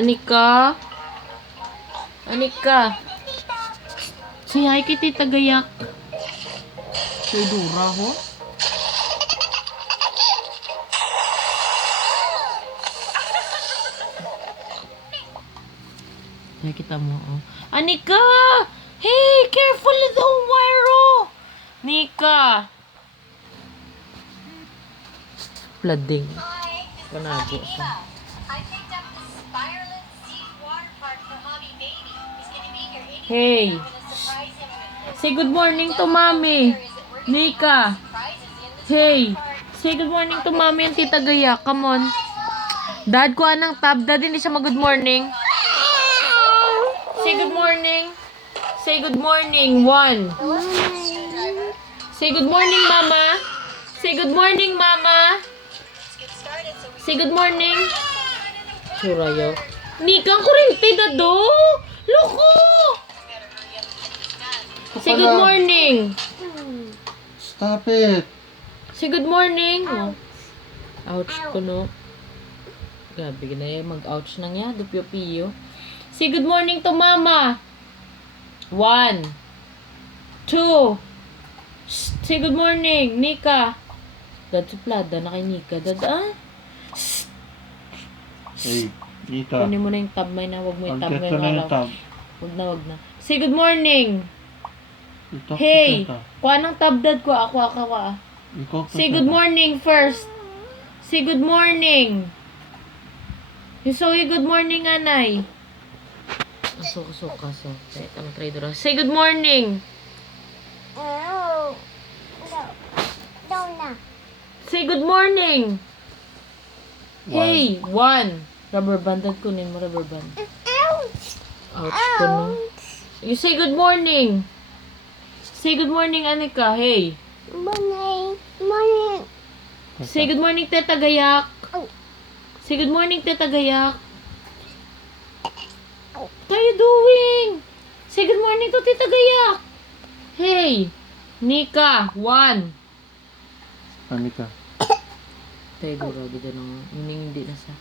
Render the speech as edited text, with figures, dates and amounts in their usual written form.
Anika? Anika? Say hi kay Tita Gayak. Kay Dura, ho? Nakita mo, oh. Anika! Hey! Careful the wire, oh! Nika! Flooding. Panago siya. Hey! Say good morning to Mommy! Nika! Hey! Say good morning to Mommy and Tita Gaya. Come on. Dad, kuha ng tab. Dad, hindi siya mag-good morning. Say good morning. Say good morning. 1. Say good morning, Mama. Say good morning, Mama. Say good morning. Surayo. Nika, ang kurente na do. Loko. Say good morning. Stop it. Say good morning. Oh. Ouch ko, no. Gabi na yan. Mag-ouch na nga. Dupyo-piyo. Say good morning to Mama. 1. 2. Say good morning, Nika. Dad, suplada na kay Nika. Dad, Hey, Nita. Kunin mo na yung tab, may na. Huwag mo yung tab Ang ngayong na yung araw. tab. Huwag na. Say good morning. Ito, Hey, ito. kuha ng tab, Dad ko. Ako. Say good morning first. Say good morning. You saw you good morning, Anay. Suka. Kaya ka ng trader. Say good morning. Say good morning. Hey, 1. Rubber band. Dad, kunin mo rubber band. Ouch ko, no. You say good morning. Say good morning, Anika. Hey. Morning. Say good morning, Teta Gayak. Say good morning, Teta Gayak. What are you doing? Say good morning to Tita Gayak. Hey. Nika. 1. Anika. Tayo, grabe din ang hindi na sa.